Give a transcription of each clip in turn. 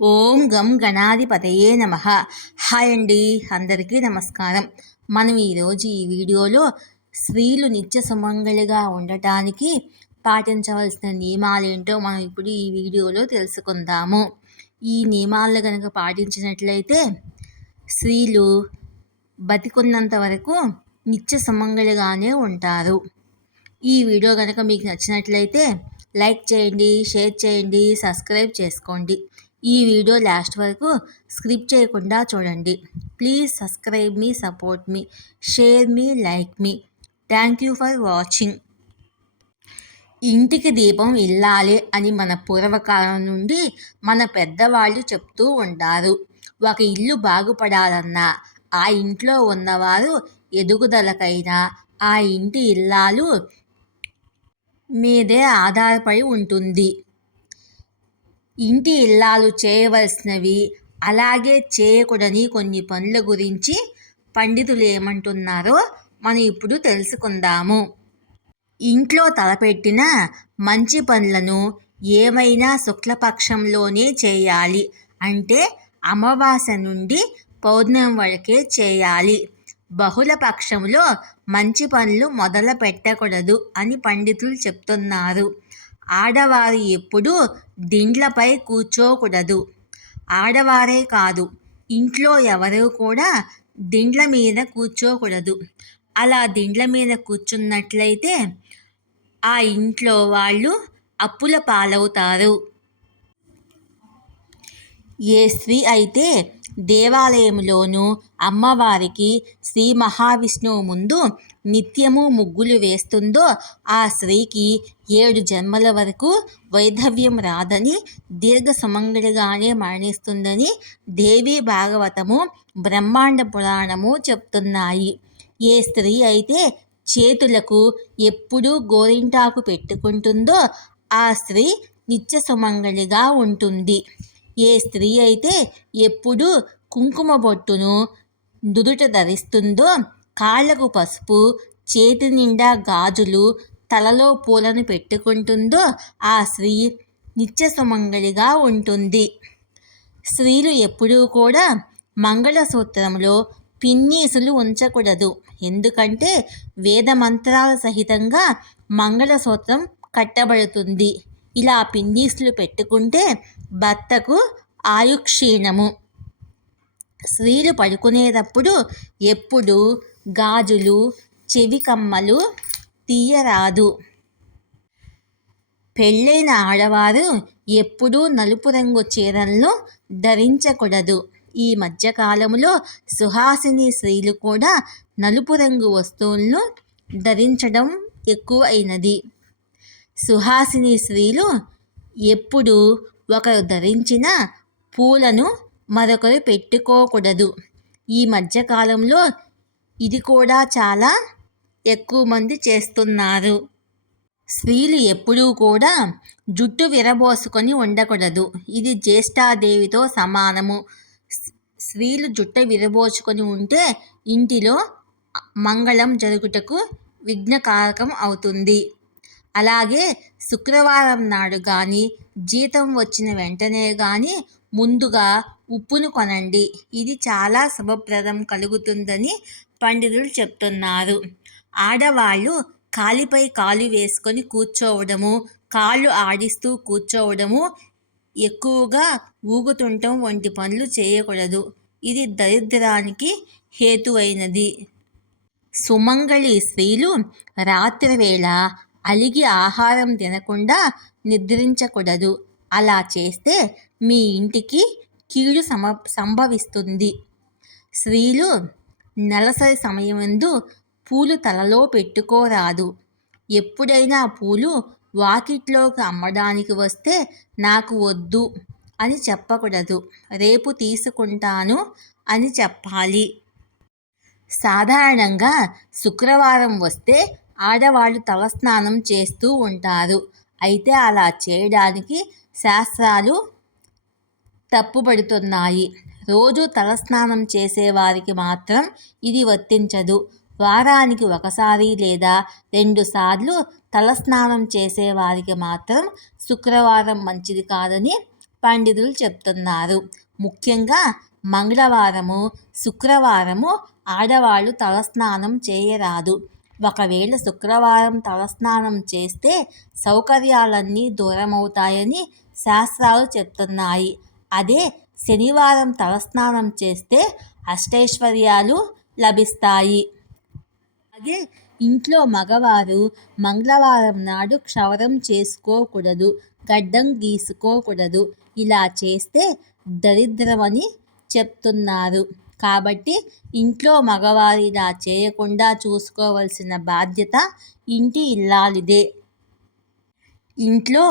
ఓం గం గణాధిపతయే నమ. హాయ్ అండి అందరికీ నమస్కారం. మనం ఈరోజు ఈ వీడియోలో స్త్రీలు నిత్య సుమంగళిగా ఉండటానికి పాటించవలసిన నియమాలు ఏంటో మనం ఇప్పుడు ఈ వీడియోలో తెలుసుకుందాము. ఈ నియమాలను కనుక పాటించినట్లయితే స్త్రీలు బతికున్నంత వరకు నిత్య సుమంగళిగానే ఉంటారు. ఈ వీడియో కనుక మీకు నచ్చినట్లయితే లైక్ చేయండి షేర్ చేయండి సబ్స్క్రైబ్ చేసుకోండి. ఈ వీడియో లాస్ట్ వరకు స్క్రిప్ట్ చేయకుండా చూడండి. ప్లీజ్ సబ్స్క్రైబ్ మీ సపోర్ట్ మీ షేర్ మీ like me. Thank you for watching. ఇంటికి దీపం ఇల్లాలి అని మన పూర్వకాలం నుండి మన పెద్దవాళ్ళు చెప్తూ ఉంటారు. ఒక ఇల్లు బాగుపడాలన్నా ఆ ఇంట్లో ఉన్నవారు ఎదుగుదలకైనా ఆ ఇంటి ఇల్లాలు మీదే ఆధారపడి ఉంటుంది. ఇంటి ఇల్లాలు చేయవలసినవి అలాగే చేయకూడని కొన్ని పనుల గురించి పండితులు ఏమంటున్నారో మనం ఇప్పుడు తెలుసుకుందాము. ఇంట్లో తలపెట్టిన మంచి పనులను ఏమైనా శుక్లపక్షంలోనే చేయాలి అంటే అమావాస్య నుండి పౌర్ణమి వరకే చేయాలి. బహుళ పక్షంలో మంచి పనులు మొదలు పెట్టకూడదు అని పండితులు చెప్తున్నారు. ఆడవారు ఎప్పుడూ దిండ్లపై కూర్చోకూడదు. ఆడవారే కాదు ఇంట్లో ఎవరు కూడా దిండ్ల మీద కూర్చోకూడదు. అలా దిండ్ల మీద కూర్చున్నట్లయితే ఆ ఇంట్లో వాళ్ళు అప్పుల పాలవుతారు. ఏ స్త్రీ అయితే దేవాలయంలోనూ అమ్మవారికి శ్రీ మహావిష్ణువు ముందు నిత్యము ముగ్గులు వేస్తుందో ఆ స్త్రీకి ఏడు జన్మల వరకు వైధవ్యం రాదని దీర్ఘ సుమంగడిగానే మరణిస్తుందని దేవీ భాగవతము బ్రహ్మాండ పురాణము చెప్తున్నాయి. ఏ స్త్రీ అయితే చేతులకు ఎప్పుడూ గోరింటాకు పెట్టుకుంటుందో ఆ స్త్రీ నిత్య సుమంగళిగా ఉంటుంది. ఏ స్త్రీ అయితే ఎప్పుడూ కుంకుమ బొట్టును దుదుట ధరిస్తుందో కాళ్ళకు పసుపు చేతి నిండా గాజులు తలలో పూలను పెట్టుకుంటుందో ఆ స్త్రీ నిత్య సుమంగళిగా ఉంటుంది. స్త్రీలు ఎప్పుడూ కూడా మంగళసూత్రంలో పిన్నీసులు ఉంచకూడదు. ఎందుకంటే వేద మంత్రాల సహితంగా మంగళసూత్రం కట్టబడుతుంది. ఇలా పిన్నీసులు పెట్టుకుంటే భర్తకు ఆయుక్షీణము. స్త్రీలు పడుకునేటప్పుడు ఎప్పుడు గాజులు చెవి కమ్మలు తీయరాదు. పెళ్ళైన ఆడవారు ఎప్పుడూ నలుపు రంగు చీరలను ధరించకూడదు. ఈ మధ్యకాలంలో సుహాసిని స్త్రీలు కూడా నలుపు రంగు వస్తువులను ధరించడం ఎక్కువ అయినది సుహాసిని స్త్రీలు ఎప్పుడు ఒకరు ధరించిన పూలను మరొకరు పెట్టుకోకూడదు. ఈ మధ్యకాలంలో ఇది కూడా చాలా ఎక్కువ మంది చేస్తున్నారు. స్త్రీలు ఎప్పుడూ కూడా జుట్టు విరబోసుకొని ఉండకూడదు. ఇది జ్యేష్ఠాదేవితో సమానము. స్త్రీలు జుట్ట విరబోచుకొని ఉంటే ఇంటిలో మంగళం జరుగుటకు విఘ్నకారకం అవుతుంది. అలాగే శుక్రవారం నాడు కానీ జీతం వచ్చిన వెంటనే కానీ ముందుగా ఉప్పును కొనండి. ఇది చాలా శుభప్రదం కలుగుతుందని పండితులు చెప్తున్నారు. ఆడవాళ్ళు కాలిపై కాలు వేసుకొని కూర్చోవడము కాళ్ళు ఆడిస్తూ కూర్చోవడము ఎక్కువగా ఊగుతుండటం వంటి పనులు చేయకూడదు. ఇది దరిద్రానికి హేతువైనది. సుమంగళి స్త్రీలు రాత్రివేళ అలిగి ఆహారం తినకుండా నిద్రించకూడదు. అలా చేస్తే మీ ఇంటికి కీడు సమ సంభవిస్తుంది. స్త్రీలు నెలసరి సమయమందు పూలు తలలో పెట్టుకోరాదు. ఎప్పుడైనా పూలు వాకిట్లోకి అమ్మడానికి వస్తే నాకు వద్దు అని చెప్పకూడదు. రేపు తీసుకుంటాను అని చెప్పాలి. సాధారణంగా శుక్రవారం వస్తే ఆడవాళ్ళు తలస్నానం చేస్తూ ఉంటారు. అయితే అలా చేయడానికి శాస్త్రాలు తప్పుపడుతున్నాయి. రోజు తలస్నానం చేసేవారికి మాత్రం ఇది వర్తించదు. వారానికి ఒకసారి లేదా రెండుసార్లు తలస్నానం చేసేవారికి మాత్రం శుక్రవారం మంచిది కాదని పండితులు చెప్తున్నారు. ముఖ్యంగా మంగళవారము శుక్రవారము ఆడవాళ్ళు తలస్నానం చేయరాదు. ఒకవేళ శుక్రవారం తలస్నానం చేస్తే సౌకర్యాలన్నీ దూరమవుతాయని శాస్త్రాలు చెప్తున్నాయి. అదే శనివారం తలస్నానం చేస్తే అష్టైశ్వర్యాలు లభిస్తాయి. అలాగే ఇంట్లో మగవారు మంగళవారం నాడు క్షవరం చేసుకోకూడదు గడ్డం గీసుకోకూడదు. ఇలా చేస్తే దరిద్రమని చెప్తున్నారు. కాబట్టి ఇంట్లో మగవారు ఇలా చేయకుండా చూసుకోవలసిన బాధ్యత ఇంటి ఇల్లాలిదే. ఇంట్లో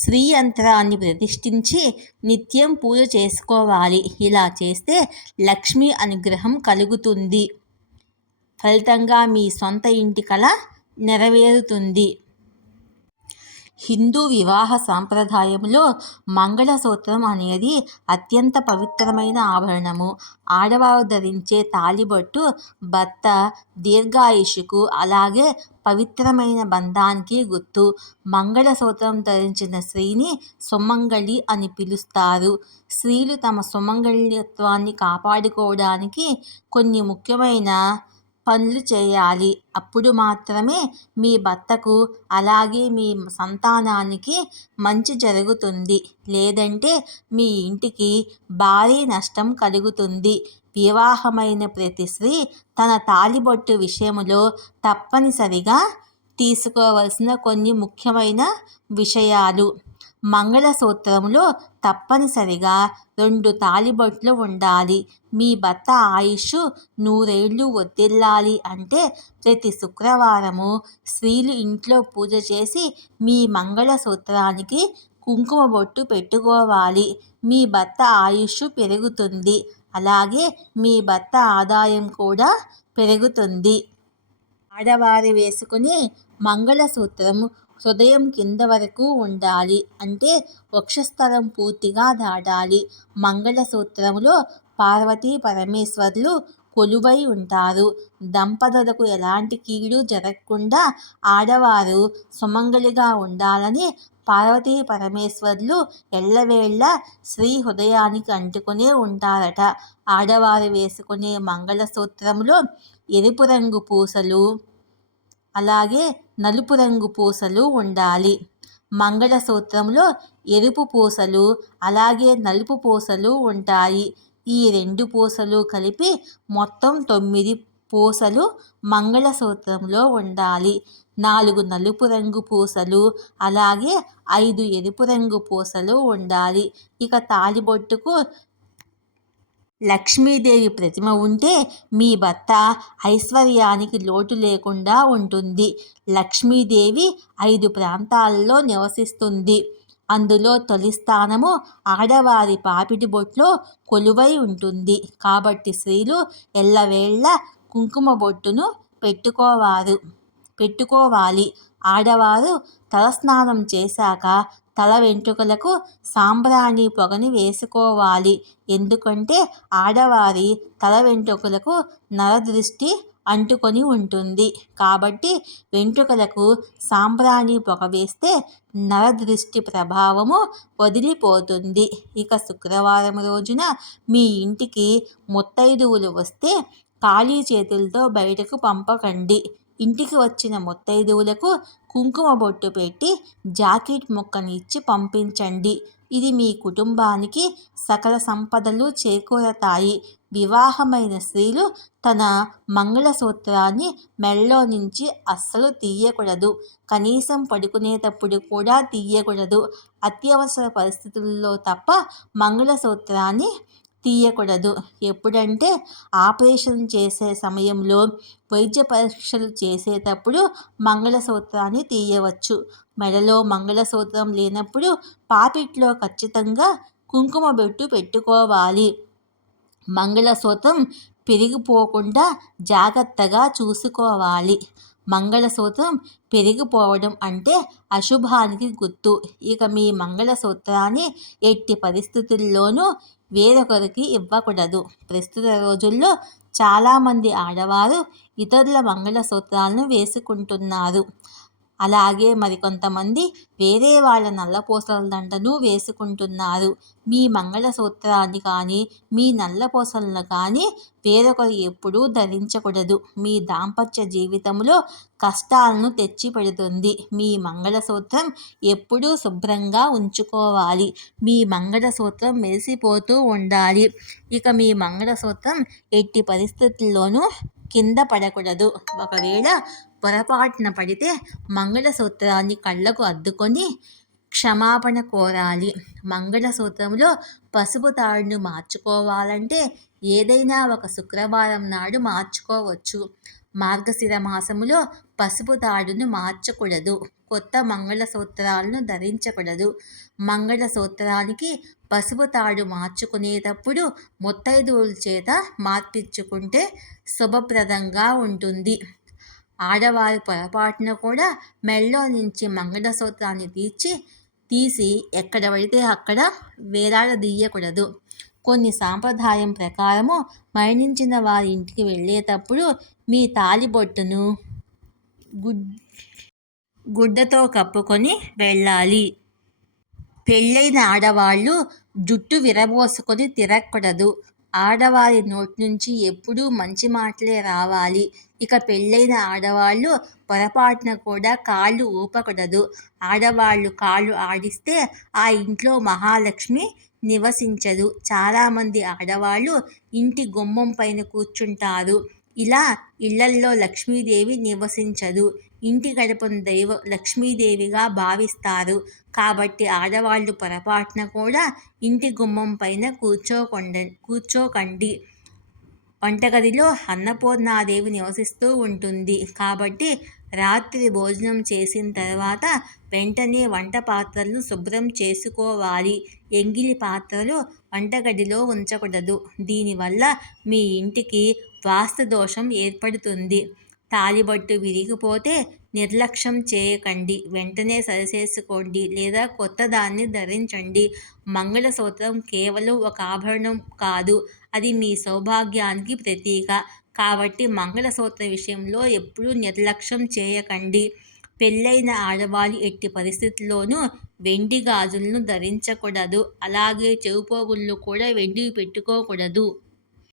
స్త్రీ యంత్రాన్ని ప్రతిష్ఠించి నిత్యం పూజ చేసుకోవాలి. ఇలా చేస్తే లక్ష్మీ అనుగ్రహం కలుగుతుంది. ఫలితంగా మీ సొంత ఇంటి కళ నెరవేరుతుంది. హిందూ వివాహ సాంప్రదాయంలో మంగళసూత్రం అనేది అత్యంత పవిత్రమైన ఆభరణము. ఆడవారు ధరించే తాళిబొట్టు భర్త దీర్ఘాయుషుకు అలాగే పవిత్రమైన బంధానికి గుర్తు. మంగళసూత్రం ధరించిన స్త్రీని సుమంగళి అని పిలుస్తారు. స్త్రీలు తమ సుమంగళిత్వాన్ని కాపాడుకోవడానికి కొన్ని ముఖ్యమైన పనులు చేయాలి. అప్పుడు మాత్రమే మీ భర్తకు అలాగే మీ సంతానానికి మంచి జరుగుతుంది. లేదంటే మీ ఇంటికి భారీ నష్టం కలుగుతుంది. వివాహమైన ప్రతి స్త్రీ తన తాలిబొట్టు విషయంలో తప్పనిసరిగా తీసుకోవలసిన కొన్ని ముఖ్యమైన విషయాలు. మంగళసూత్రంలో తప్పనిసరిగా రెండు తాలిబొట్లు ఉండాలి. మీ భర్త ఆయుష్ నూరేళ్ళు వర్ధిల్లాలి అంటే ప్రతి శుక్రవారము స్త్రీలు ఇంట్లో పూజ చేసి మీ మంగళసూత్రానికి కుంకుమ బొట్టు పెట్టుకోవాలి. మీ భర్త ఆయుష్ పెరుగుతుంది. అలాగే మీ భర్త ఆదాయం కూడా పెరుగుతుంది. ఆడవారి వేసుకుని మంగళసూత్రం హృదయం కింద వరకు ఉండాలి. అంటే వక్షస్థలం పూర్తిగా దాటాలి. మంగళసూత్రంలో పార్వతీ పరమేశ్వర్లు కొలువై ఉంటారు. దంపతులకు ఎలాంటి కీడు జరగకుండా ఆడవారు సుమంగళిగా ఉండాలని పార్వతీ పరమేశ్వర్లు ఎల్లవేళ శ్రీ హృదయానికి అంటుకునే ఉంటారట. ఆడవారు వేసుకునే మంగళసూత్రంలో ఎరుపు రంగు పూసలు అలాగే నలుపు రంగు పూసలు ఉండాలి. మంగళసూత్రంలో ఎరుపు పూసలు అలాగే నలుపు పూసలు ఉంటాయి. ఈ రెండు పూసలు కలిపి మొత్తం తొమ్మిది పూసలు మంగళసూత్రంలో ఉండాలి. నాలుగు నలుపు రంగు పూసలు అలాగే ఐదు ఎరుపు రంగు పూసలు ఉండాలి. ఇక తాలిబొట్టుకు లక్ష్మీదేవి ప్రతిమ ఉంటే మీ భర్త ఐశ్వర్యానికి లోటు లేకుండా ఉంటుంది. లక్ష్మీదేవి ఐదు ప్రాంతాల్లో నివసిస్తుంది. అందులో తొలి స్థానము ఆడవారి పాపిటి బొట్లో కొలువై ఉంటుంది. కాబట్టి స్త్రీలు ఎల్లవేళ్ళ కుంకుమ బొట్టును పెట్టుకోవారు పెట్టుకోవాలి. ఆడవారు తలస్నానం చేశాక తల వెంట్రుకలకు సాంబ్రాణి పొగని వేసుకోవాలి. ఎందుకంటే ఆడవారి తల వెంట్రుకలకు నరదృష్టి అంటుకొని ఉంటుంది. కాబట్టి వెంట్రుకలకు సాంబ్రాణి పొగ వేస్తే నరదృష్టి ప్రభావము వదిలిపోతుంది. ఇక శుక్రవారం రోజున మీ ఇంటికి ముత్తైదువులు వస్తే ఖాళీ చేతులతో బయటకు పంపకండి. ఇంటికి వచ్చిన ముత్తైదువులకు కుంకుమ బొట్టు పెట్టి జాకెట్ ముక్కని ఇచ్చి పంపించండి. ఇది మీ కుటుంబానికి సకల సంపదలు చేకూరతాయి. వివాహమైన స్త్రీలు తన మంగళసూత్రాన్ని మెళ్ళో నుంచి అస్సలు తీయకూడదు. కనీసం పడుకునేటప్పుడు కూడా తీయకూడదు. అత్యవసర పరిస్థితుల్లో తప్ప మంగళసూత్రాన్ని తీయకూడదు. ఎప్పుడంటే ఆపరేషన్ చేసే సమయంలో వైద్య పరీక్షలు చేసేటప్పుడు మంగళసూత్రాన్ని తీయవచ్చు. మెడలో మంగళసూత్రం లేనప్పుడు పాపిట్లో ఖచ్చితంగా కుంకుమ బొట్టు పెట్టుకోవాలి. మంగళసూత్రం పెరిగిపోకుండా జాగ్రత్తగా చూసుకోవాలి. మంగళసూత్రం పెరిగిపోవడం అంటే అశుభానికి గుర్తు. ఇక మీ మంగళసూత్రాన్ని ఎట్టి పరిస్థితుల్లోనూ వేరొకరికి ఇవ్వకూడదు. ప్రస్తుత రోజుల్లో చాలామంది ఆడవారు ఇతరుల మంగళసూత్రాలను వేసుకుంటున్నారు. అలాగే మరికొంతమంది వేరే వాళ్ళ నల్లపూసల దండను వేసుకుంటున్నారు. మీ మంగళసూత్రాన్ని కానీ మీ నల్లపూసలను కానీ వేరొకరు ఎప్పుడూ ధరించకూడదు. మీ దాంపత్య జీవితంలో కష్టాలను తెచ్చిపెడుతుంది. మీ మంగళసూత్రం ఎప్పుడూ శుభ్రంగా ఉంచుకోవాలి. మీ మంగళసూత్రం మెరిసిపోతూ ఉండాలి. ఇక మీ మంగళసూత్రం ఎట్టి పరిస్థితుల్లోనూ కింద పడకూడదు. ఒకవేళ పొరపాటున పడితే మంగళసూత్రాన్ని కళ్ళకు అద్దుకొని క్షమాపణ కోరాలి. మంగళసూత్రంలో పసుపు తాడును మార్చుకోవాలంటే ఏదైనా ఒక శుక్రవారం నాడు మార్చుకోవచ్చు. మార్గశిర మాసములో పసుపు తాడును మార్చకూడదు. కొత్త మంగళసూత్రాలను ధరించకూడదు. మంగళసూత్రానికి పసుపు తాడు మార్చుకునేటప్పుడు ముత్తైదువుల చేత మార్పించుకుంటే శుభప్రదంగా ఉంటుంది. ఆడవారి పొరపాటున కూడా మెల్లో నుంచి మంగళసూత్రాన్ని తీర్చి తీసి ఎక్కడ పడితే అక్కడ వేలాడదీయకూడదు. కొన్ని సాంప్రదాయం ప్రకారము మరణించిన వారి ఇంటికి వెళ్ళేటప్పుడు మీ తాలిబొట్టును గుడ్ గుడ్డతో కప్పుకొని వెళ్ళాలి. పెళ్ళైన ఆడవాళ్ళు జుట్టు విరబోసుకొని తిరగకూడదు. ఆడవారి నోటి నుంచి ఎప్పుడూ మంచి మాటలే రావాలి. ఇక పెళ్ళైన ఆడవాళ్ళు పొరపాటున కూడా కాళ్ళు ఊపకూడదు. ఆడవాళ్ళు కాళ్ళు ఆడిస్తే ఆ ఇంట్లో మహాలక్ష్మి నివసించదు. చాలామంది ఆడవాళ్ళు ఇంటి గుమ్మం పైన కూర్చుంటారు. ఇలా ఇళ్ళల్లో లక్ష్మీదేవి నివసించదు. ఇంటి గడపను దైవ లక్ష్మీదేవిగా భావిస్తారు. కాబట్టి ఆడవాళ్ళు పొరపాటున కూడా ఇంటి గుమ్మం పైన కూర్చోకొండ కూర్చోకండి. వంటగదిలో అన్నపూర్ణాదేవి నివసిస్తూ ఉంటుంది. కాబట్టి రాత్రి భోజనం చేసిన తర్వాత వెంటనే వంట పాత్రలను శుభ్రం చేసుకోవాలి. ఎంగిలి పాత్రలు వంటగదిలో ఉంచకూడదు. దీనివల్ల మీ ఇంటికి వాస్తు దోషం ఏర్పడుతుంది. తాలిబట్టు విరిగిపోతే నిర్లక్ష్యం చేయకండి. వెంటనే సరిచేసుకోండి లేదా కొత్త దాన్ని ధరించండి. మంగళసూత్రం కేవలం ఒక ఆభరణం కాదు. అది మీ సౌభాగ్యానికి ప్రతీక. కాబట్టి మంగళసూత్ర విషయంలో ఎప్పుడూ నిర్లక్ష్యం చేయకండి. పెళ్ళైన ఆడవాళ్ళు ఎట్టి పరిస్థితుల్లోనూ వెండి గాజులను ధరించకూడదు. అలాగే చెవిపోగుళ్ళు కూడా వెండివి పెట్టుకోకూడదు.